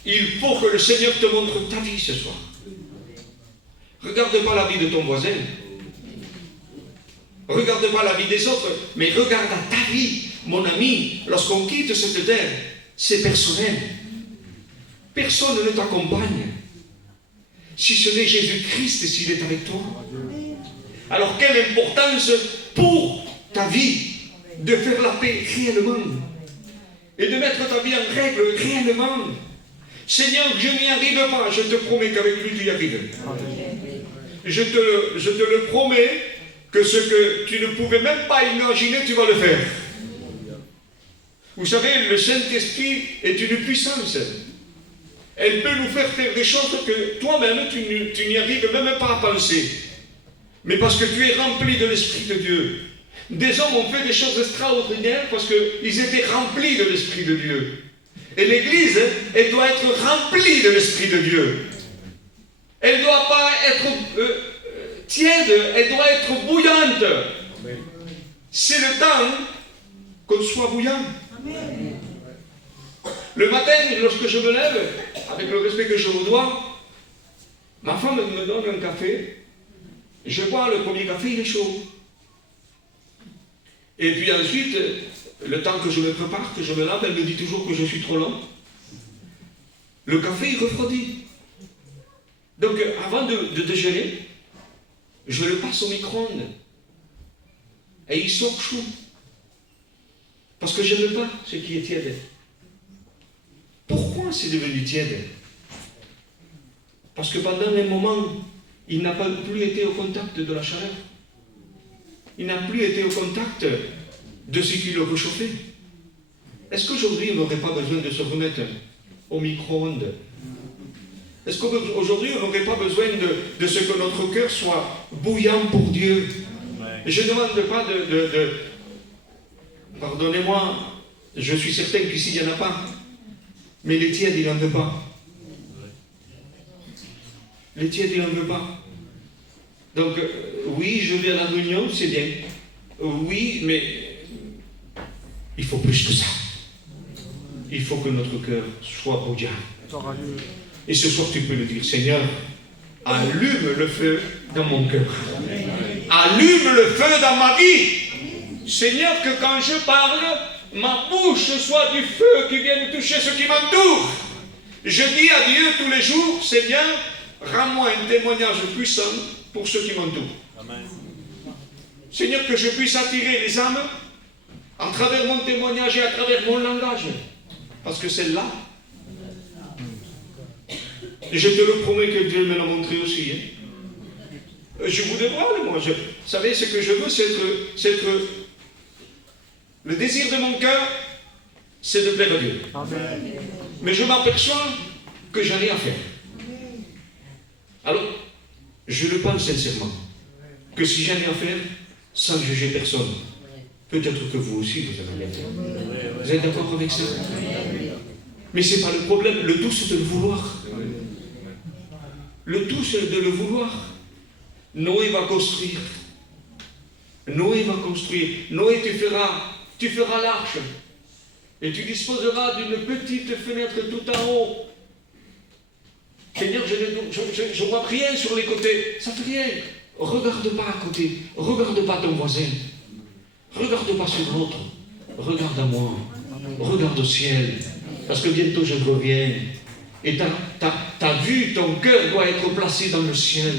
Il faut que le Seigneur te montre ta vie ce soir. Regarde pas la vie de ton voisin. Regarde pas la vie des autres, mais regarde à ta vie. Mon ami, lorsqu'on quitte cette terre, c'est personnel. Personne ne t'accompagne. Si ce n'est Jésus-Christ, s'il est avec toi. Alors quelle importance pour ta vie de faire la paix réellement et de mettre ta vie en règle réellement. Seigneur, je n'y arrive pas, je te promets qu'avec lui tu y arrives. Je te le promets que ce que tu ne pouvais même pas imaginer, tu vas le faire. Vous savez, le Saint-Esprit est une puissance. Elle peut nous faire des choses que toi-même tu n'y arrives même pas à penser. Mais parce que tu es rempli de l'Esprit de Dieu. Des hommes ont fait des choses extraordinaires parce qu'ils étaient remplis de l'Esprit de Dieu. Et l'Église, elle doit être remplie de l'Esprit de Dieu. Elle ne doit pas être tiède, elle doit être bouillante. C'est le temps qu'on soit bouillant. Le matin, lorsque je me lève, avec le respect que je vous dois, ma femme me donne un café. Je bois le premier café, il est chaud. Et puis ensuite, le temps que je me prépare, que je me lave, elle me dit toujours que je suis trop lent. Le café, il refroidit. Donc, avant de déjeuner, je le passe au micro-ondes. Et il sort chaud. Parce que je n'aime pas ce qui est tiède. Pourquoi c'est devenu tiède? Parce que pendant un moment, il n'a pas plus été au contact de la chaleur. Il n'a plus été au contact de ce qui le réchauffait. Est-ce qu'aujourd'hui, on n'aurait pas besoin de se remettre au micro-ondes? Est-ce qu'aujourd'hui, on n'aurait pas besoin de ce que notre cœur soit bouillant pour Dieu? Je ne demande pas pardonnez-moi, je suis certain qu'ici, il n'y en a pas. Mais les tièdes, il n'en veut pas. Les tièdes, il n'en veut pas. Donc, oui, je vais à la réunion, c'est bien. Oui, mais il faut plus que ça. Il faut que notre cœur soit bouillant. Et ce soir, tu peux le dire, Seigneur, allume le feu dans mon cœur. Allume le feu dans ma vie. Seigneur, que quand je parle, ma bouche soit du feu qui vienne toucher ce qui m'entoure. Je dis à Dieu tous les jours, Seigneur, rends-moi un témoignage puissant pour ceux qui m'entourent. Seigneur, que je puisse attirer les âmes à travers mon témoignage et à travers mon langage. Parce que c'est là. Et je te le promets que Dieu me l'a montré aussi. Je vous dévoile, moi. Vous savez, ce que je veux, c'est être le désir de mon cœur, c'est de plaire à Dieu. Amen. Mais je m'aperçois que j'en ai à faire. Alors, je le pense sincèrement, que si j'en ai à faire, sans juger personne, peut-être que vous aussi, vous en avez à faire. Vous êtes d'accord avec ça? Mais ce n'est pas le problème. Le tout, c'est de le vouloir. Le tout, c'est de le vouloir. Noé va construire. Noé va construire. Noé, tu feras l'arche. Et tu disposeras d'une petite fenêtre tout en haut. Seigneur, je ne vois rien sur les côtés. Ça fait rien. Regarde pas à côté. Regarde pas ton voisin. Regarde pas sur l'autre. Regarde à moi. Regarde au ciel. Parce que bientôt je reviens. Et ta vue, ton cœur doit être placé dans le ciel.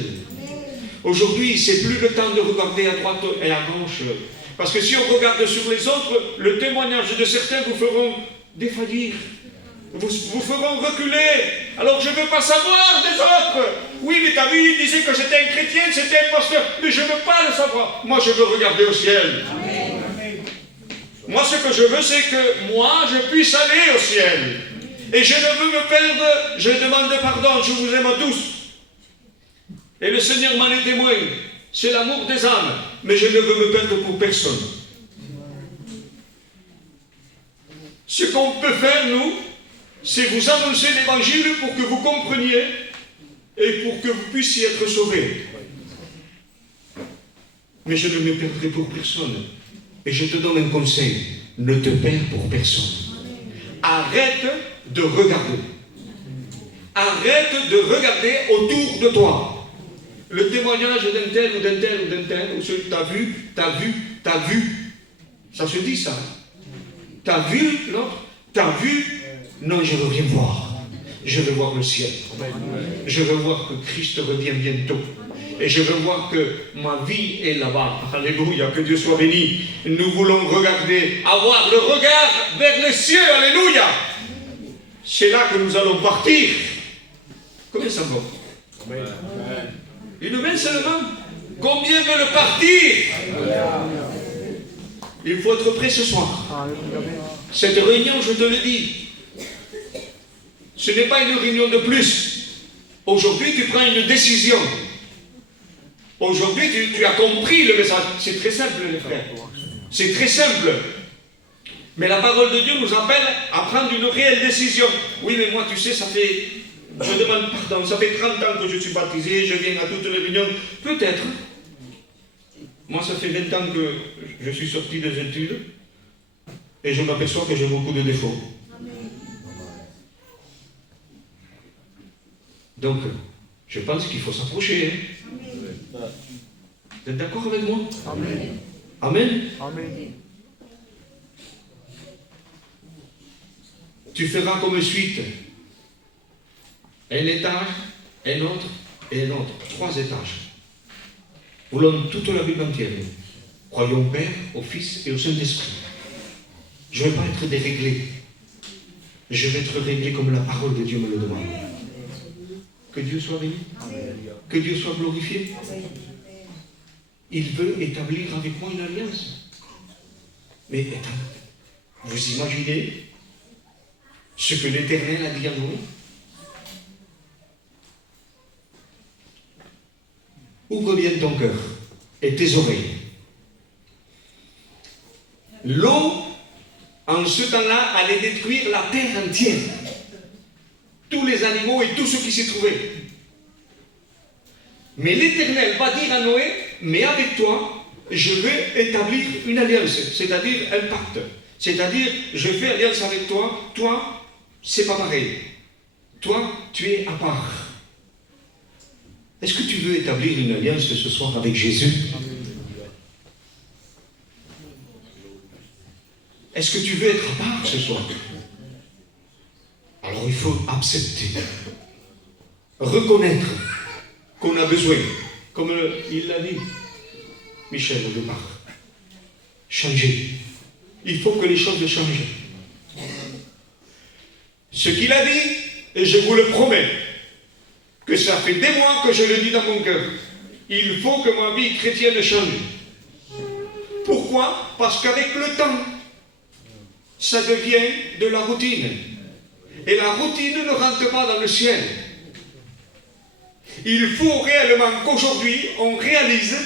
Aujourd'hui, c'est plus le temps de regarder à droite et à gauche. Parce que si on regarde sur les autres, le témoignage de certains vous feront défaillir. Vous feront reculer. Alors je ne veux pas savoir des autres. Oui, mais ta vie disait que j'étais un chrétien, c'était un pasteur. Mais je ne veux pas le savoir. Moi, je veux regarder au ciel. Amen. Moi, ce que je veux, c'est que moi, je puisse aller au ciel. Et je ne veux me perdre. Je demande pardon. Je vous aime à tous. Et le Seigneur m'en est témoin. C'est l'amour des âmes. Mais je ne veux me perdre pour personne. Ce qu'on peut faire, nous, c'est vous annoncer l'évangile pour que vous compreniez et pour que vous puissiez être sauvés. Mais je ne me perdrai pour personne. Et je te donne un conseil. Ne te perds pour personne. Arrête de regarder. arrête de regarder autour de toi. Le témoignage d'un tel ou d'un tel ou d'un tel, ou celui que t'as vu. Ça se dit ça. T'as vu l'autre? T'as vu? Non, je veux rien voir. Je veux voir le ciel. Je veux voir que Christ revient bientôt. Et je veux voir que ma vie est là-bas. Alléluia, que Dieu soit béni. Nous voulons regarder, avoir le regard vers les cieux. Alléluia. C'est là que nous allons partir. Combien ça va? Une main seulement. Combien veulent partir? Il faut être prêt ce soir. Cette réunion, je te le dis, ce n'est pas une réunion de plus. Aujourd'hui, tu prends une décision. Aujourd'hui, tu as compris le message. C'est très simple, les frères. C'est très simple. Mais la parole de Dieu nous appelle à prendre une réelle décision. Oui, mais moi, tu sais, ça fait... Je demande pardon. Ça fait 30 ans que je suis baptisé. Je viens à toutes les réunions. Peut-être. Moi, ça fait 20 ans que je suis sorti des études. Et je m'aperçois que j'ai beaucoup de défauts. Donc, je pense qu'il faut s'approcher. Hein. Vous êtes d'accord avec moi? Amen. Amen. Amen. Tu feras comme suite. Un étage, un autre et un autre. 3 étages. Voulons toute la Bible entière. Croyons au Père, au Fils et au Saint-Esprit. Je ne vais pas être déréglé. Je vais être réglé comme la parole de Dieu me le demande. Que Dieu soit béni. Que Dieu soit glorifié. Il veut établir avec moi une alliance. Mais vous imaginez ce que l'Éternel a dit à Noé? Ouvre bien ton cœur et tes oreilles. L'eau, en ce temps-là, allait détruire la terre entière. Tous les animaux et tout ce qui s'y trouvait. Mais l'Éternel va dire à Noé, mais avec toi, je vais établir une alliance, c'est-à-dire un pacte. C'est-à-dire, je fais alliance avec toi, toi, c'est pas pareil. Toi, tu es à part. Est-ce que tu veux établir une alliance ce soir avec Jésus? Est-ce que tu veux être à part ce soir? Alors il faut accepter, reconnaître qu'on a besoin, comme il l'a dit, Michel au départ, changer. Il faut que les choses changent. Ce qu'il a dit, et je vous le promets, que ça fait des mois que je le dis dans mon cœur, il faut que ma vie chrétienne change. Pourquoi? Parce qu'avec le temps, ça devient de la routine. Et la routine ne rentre pas dans le ciel. Il faut réellement qu'aujourd'hui, on réalise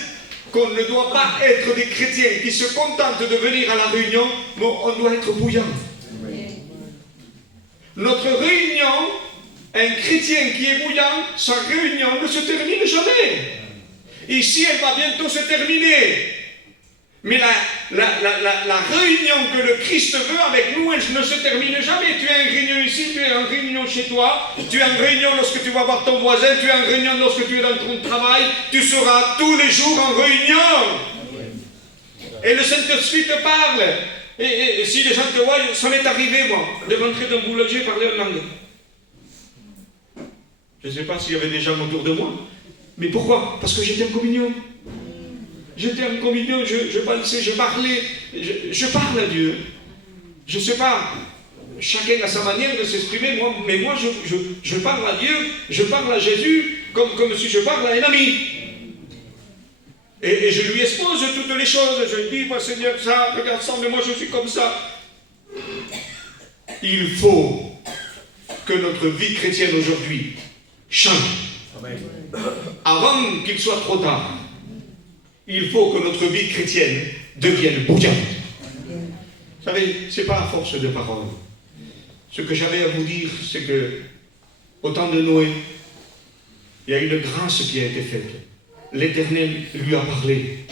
qu'on ne doit pas être des chrétiens qui se contentent de venir à la réunion, mais on doit être bouillant. Notre réunion, un chrétien qui est bouillant, sa réunion ne se termine jamais. Ici, elle va bientôt se terminer. Mais la réunion que le Christ veut avec nous, elle ne se termine jamais. Tu es en réunion ici, tu es en réunion chez toi, tu es en réunion lorsque tu vas voir ton voisin, tu es en réunion lorsque tu es dans ton travail, tu seras tous les jours en réunion. Et le Saint-Esprit te parle. Et si les gens te voient, ça m'est arrivé, moi, de rentrer dans le boulanger et parler en langue. Je ne sais pas s'il y avait des gens autour de moi. Mais pourquoi? Parce que j'étais en communion. J'étais en communion, je pensais, je parlais, je parle à Dieu. Je ne sais pas, chacun a sa manière de s'exprimer, mais moi je parle à Dieu, je parle à Jésus comme si je parle à un ami. Et je lui expose toutes les choses, je lui dis, moi Seigneur, ça, regarde ça, mais moi je suis comme ça. Il faut que notre vie chrétienne aujourd'hui change. Amen. Avant qu'il soit trop tard. Il faut que notre vie chrétienne devienne bouillante. Vous savez, ce n'est pas à force de paroles. Ce que j'avais à vous dire, c'est que, au temps de Noé, il y a une grâce qui a été faite. L'Éternel lui a parlé.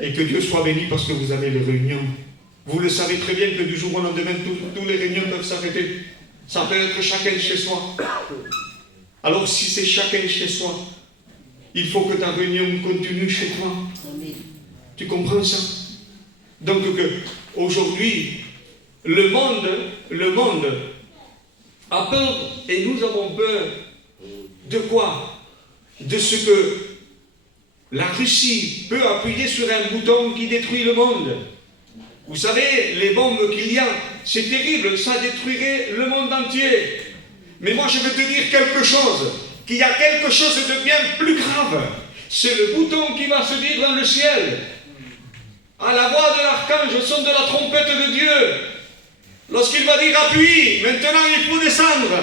Et que Dieu soit béni parce que vous avez les réunions. Vous le savez très bien que du jour au lendemain, tous les réunions peuvent s'arrêter. Ça peut être chacun chez soi. Alors si c'est chacun chez soi, il faut que ta réunion continue chez toi. Tu comprends ça? Donc aujourd'hui, le monde a peur et nous avons peur de quoi? De ce que la Russie peut appuyer sur un bouton qui détruit le monde. Vous savez, les bombes qu'il y a, c'est terrible, ça détruirait le monde entier. Mais moi je veux te dire quelque chose, qu'il y a quelque chose de bien plus grave. C'est le bouton qui va se dire dans le ciel. À la voix de l'archange, au son de la trompette de Dieu. Lorsqu'il va dire appuie, maintenant il faut descendre.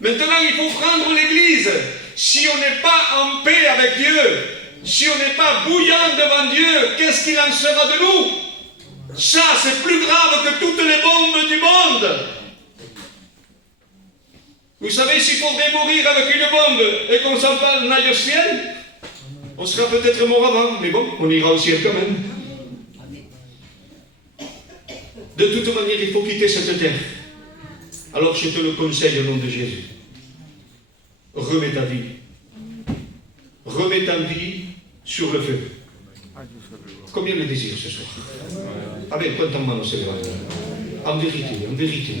Maintenant il faut prendre l'église. Si on n'est pas en paix avec Dieu, si on n'est pas bouillant devant Dieu, qu'est-ce qu'il en sera de nous? Ça, c'est plus grave que toutes les bombes du monde. Vous savez, s'il faudrait mourir avec une bombe et qu'on s'en aille au ciel, on sera peut-être mort avant, mais bon, on ira au ciel quand même. De toute manière, il faut quitter cette terre. Alors je te le conseille au nom de Jésus. Remets ta vie. Remets ta vie sur le feu. Combien le désir ce soir? Avec quanto mano se levanta. En vérité.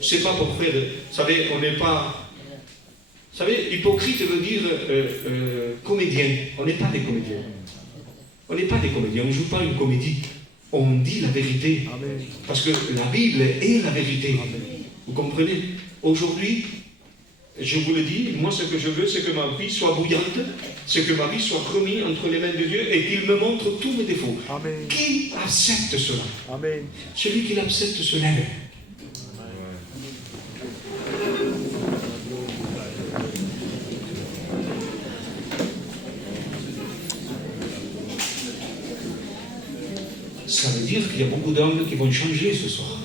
C'est pas pour faire. Vous savez, on n'est pas. Vous savez, hypocrite veut dire comédien. On n'est pas des comédiens. On n'est pas des comédiens. On ne joue pas une comédie. On dit la vérité. Amen. Parce que la Bible est la vérité. Amen. Vous comprenez? Aujourd'hui, je vous le dis, moi ce que je veux, c'est que ma vie soit bouillante, c'est que ma vie soit remise entre les mains de Dieu et qu'il me montre tous mes défauts. Amen. Qui accepte cela? Amen. Celui qui l'accepte se lève. Ça veut dire qu'il y a beaucoup d'hommes qui vont changer ce soir.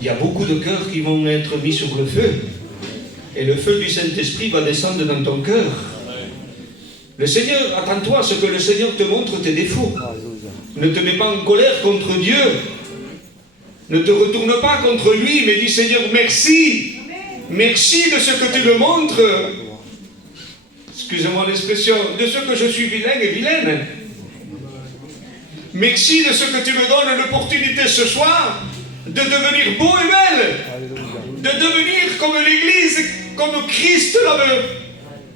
Il y a beaucoup de cœurs qui vont être mis sur le feu. Et le feu du Saint-Esprit va descendre dans ton cœur. Le Seigneur, attends-toi à ce que le Seigneur te montre tes défauts. Ne te mets pas en colère contre Dieu. Ne te retourne pas contre lui, mais dis Seigneur, merci. Merci de ce que tu me montres. Excusez-moi l'expression, de ce que je suis vilain et vilaine. Merci de ce que tu me donnes l'opportunité ce soir de devenir beau et belle. De devenir comme l'Église, comme Christ la veut.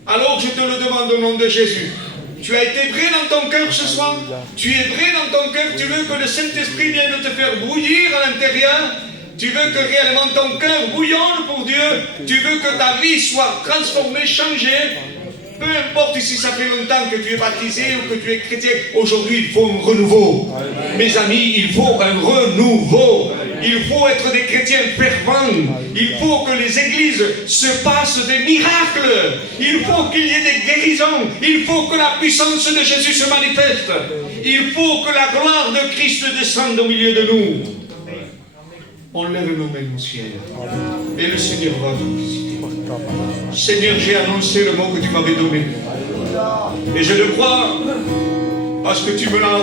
Alors je te le demande au nom de Jésus. Tu as été vrai dans ton cœur ce soir. Tu es vrai dans ton cœur. Tu veux que le Saint-Esprit vienne te faire bouillir à l'intérieur. Tu veux que réellement ton cœur bouillonne pour Dieu. Tu veux que ta vie soit transformée, changée. Peu importe si ça fait longtemps que tu es baptisé ou que tu es chrétien, aujourd'hui il faut un renouveau. Mes amis, il faut un renouveau. Il faut être des chrétiens fervents. Il faut que les églises se passent des miracles. Il faut qu'il y ait des guérisons. Il faut que la puissance de Jésus se manifeste. Il faut que la gloire de Christ descende au milieu de nous. On lève nos mains au ciel. Et le Seigneur va vous visiter. Seigneur, j'ai annoncé le mot que tu m'avais donné. Et je le crois parce que tu me l'as